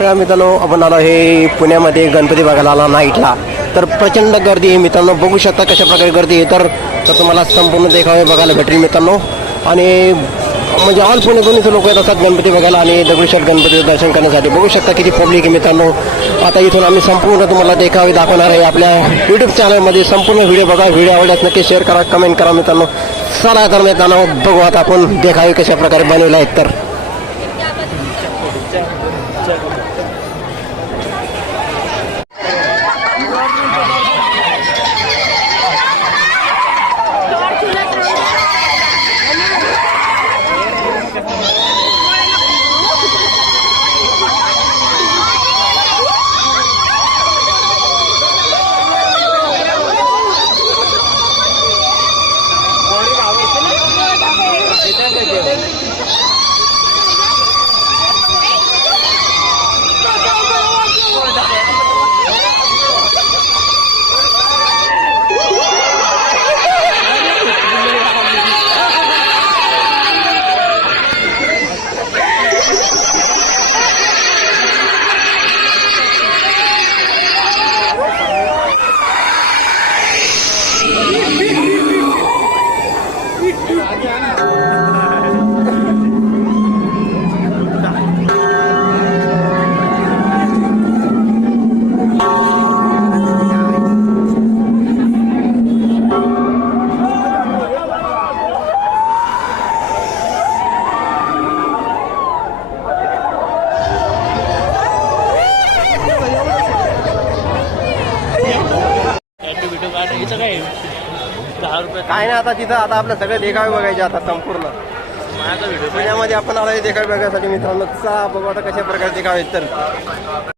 तर मित्रांनो आपण आलो हे पुण्यामध्ये गणपती बघायला आला नाईटला. तर प्रचंड गर्दी आहे मित्रांनो बघू शकता कशा प्रकारे गर्दी आहे. तर तर तुम्हाला संपूर्ण देखावे बघायला भेटेल मित्रांनो. आणि म्हणजे ऑल पुणेतून इथे लोक येत असतात गणपती बघायला आणि दगडूशेठ गणपतीचं दर्शन करण्यासाठी. बघू शकता किती पब्लिक आहे मित्रांनो. आता इथून आम्ही संपूर्ण तुम्हाला देखावे दाखवणार आहे. आपल्या यूट्यूब चॅनलमध्ये संपूर्ण व्हिडिओ बघा. व्हिडिओ आवडल्यास नक्की शेअर करा कमेंट करा मित्रांनो. चला तर मित्रांनो बघू आता आपण देखावे कशा प्रकारे बनवले आहेत. तर दहा रुपये काय नाही आता तिथं आता आपलं सगळे देखावे बघायचे आता संपूर्ण. माझा व्हिडिओ पुण्यामध्ये आपण आलोय देखावे बघायसाठी मित्रांनो. चला बघू आता कशा प्रकारे देखावे तर.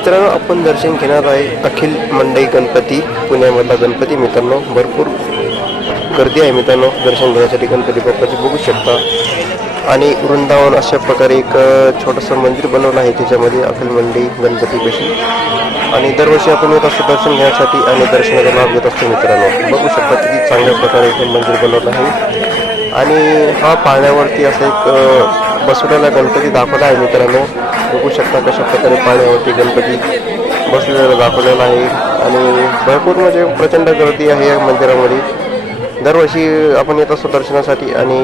मित्रांनो आपण दर्शन घेणार आहे अखिल मंडई गणपती पुण्यामधला गणपती मित्रांनो. भरपूर गर्दी आहे मित्रांनो दर्शन घेण्यासाठी गणपती बाप्पाची. बघू शकता. आणि वृंदावन अशा प्रकारे एक छोटंसं मंदिर बनवलं आहे त्याच्यामध्ये अखिल मंडई गणपतीपाशी आणि दरवर्षी आपण येत असतो दर्शन घेण्यासाठी आणि दर्शनाचा लाभ घेत असतो मित्रांनो. बघू शकता किती चांगल्या प्रकारे हे मंदिर बनवलं आहे. आणि हा पाण्यावरती असं एक बसवलेला गणपती दाखवला आहे मित्रांनो. बघू शकता कशा प्रकारे पाण्यावरती गणपती बसलेला दाखवलेला आहे. आणि भरपूर म्हणजे प्रचंड गर्दी आहे या मंदिरामध्ये. दरवर्षी आपण येत असतो दर्शनासाठी आणि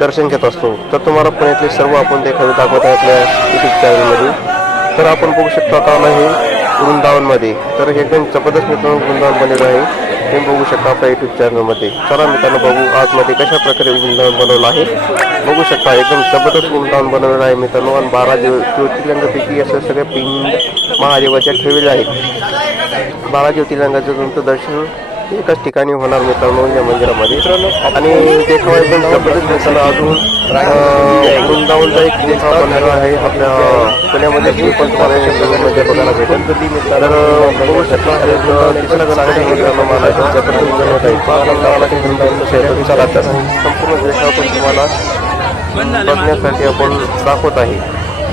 दर्शन घेत असतो. तर तुम्हाला पुण्यातले सर्व आपण देखावे दाखवत आहे आपल्या यूट्यूब चॅनलमध्ये तर आपण बघू शकतो आता नाही वृंदावनमध्ये. तर हे एकदम जबरदस्त मित्रांनो वृंदावन बनलेलं आहे. हे बघू शकता आपल्या युट्यूब चॅनलमध्ये चला मित्रांनो बघू आतमध्ये कशा प्रकारे वृंदावन बनवलं आहे. बघू शकता एकदम जबरदस्त वृंदावन बनवलेलं आहे मित्रांनो. आणि बारा ज्यो ज्योतिर्लिंगापैकी असं सगळ्या पिंड महादेवाच्या ठेवलेले आहेत. बारा ज्योतिर्लिंगाचं तुमचं दर्शन एकाच ठिकाणी होणार मित्रांनो या मंदिरामध्ये. आणि देखावा एकदम जबरदस्त मित्रांनो अजून वृंदावनचा एक देखावा आहे आपल्या पुण्यामध्ये. पण तुम्हाला बघायला भेटेल. तर बघू शकता मित्रांनो मला संपूर्ण देखावा पण तुम्हाला बघण्यासाठी आपण दाखवत आहे.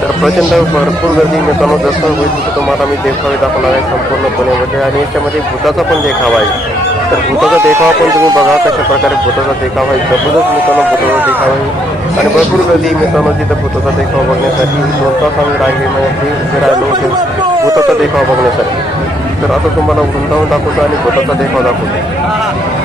तर प्रचंड भरपूर गर्दी मित्रांनो जसं होईल तसं तुम्हाला मी देखावे दाखवणार आहे संपूर्ण पुण्यामध्ये. आणि याच्यामध्ये भूताचा पण देखावा आहे. तर भूताचा देखावा पण तुम्ही बघा कशा प्रकारे भूताचा देखावा आहे. जबरदस्त मित्रांनो भूताचा देखावा आहे. आणि भरपूर गर्दी आहे मित्रांनो तिथं भूताचा देखावा बघण्यासाठी. दोन तास आम्ही रांगेमध्ये उभे राहिलो होते भूताचा देखावा बघण्यासाठी. तर आता तुम्हाला वृंदावन दाखवतो आणि भूताचा देखावा दाखवतो.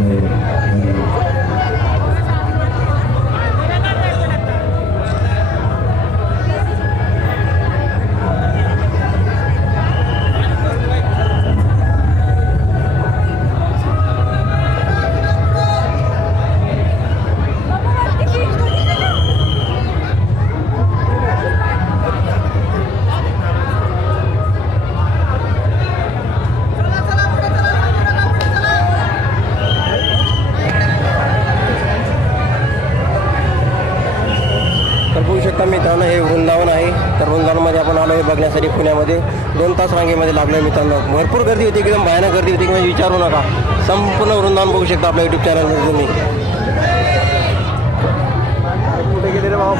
네. तर बघू शकता मित्रांनो हे वृंदावन आहे. तर वृंदावनमध्ये आपण आलो आहे बघण्यासाठी पुण्यामध्ये. दोन तास रांगेमध्ये लागलो आहे मित्रांनो. भरपूर गर्दी होती एकदम भयानक गर्दी होती म्हणजे विचारू नका. संपूर्ण वृंदावन बघू शकता आपल्या युट्यूब चॅनलमध्ये तुम्ही. कुठे गेले रे बाबा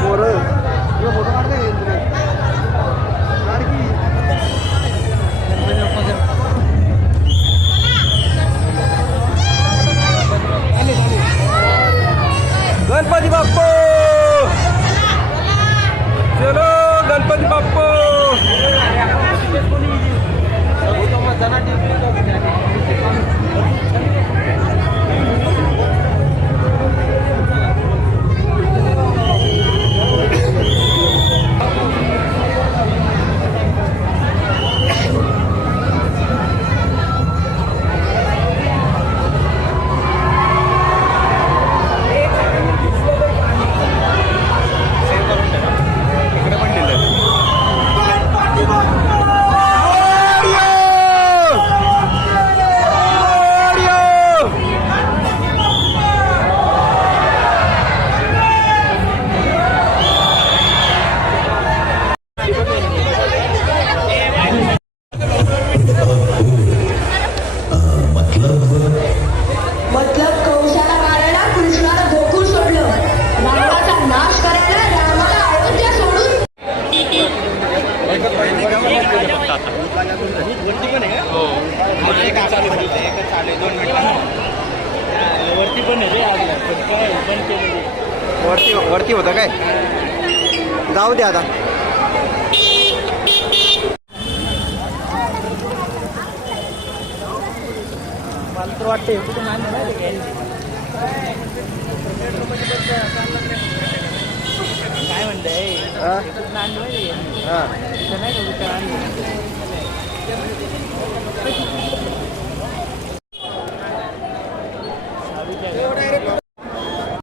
वरती होतं काय? जाऊ दे आता. मला तर वाटतं काय म्हणतंय नाही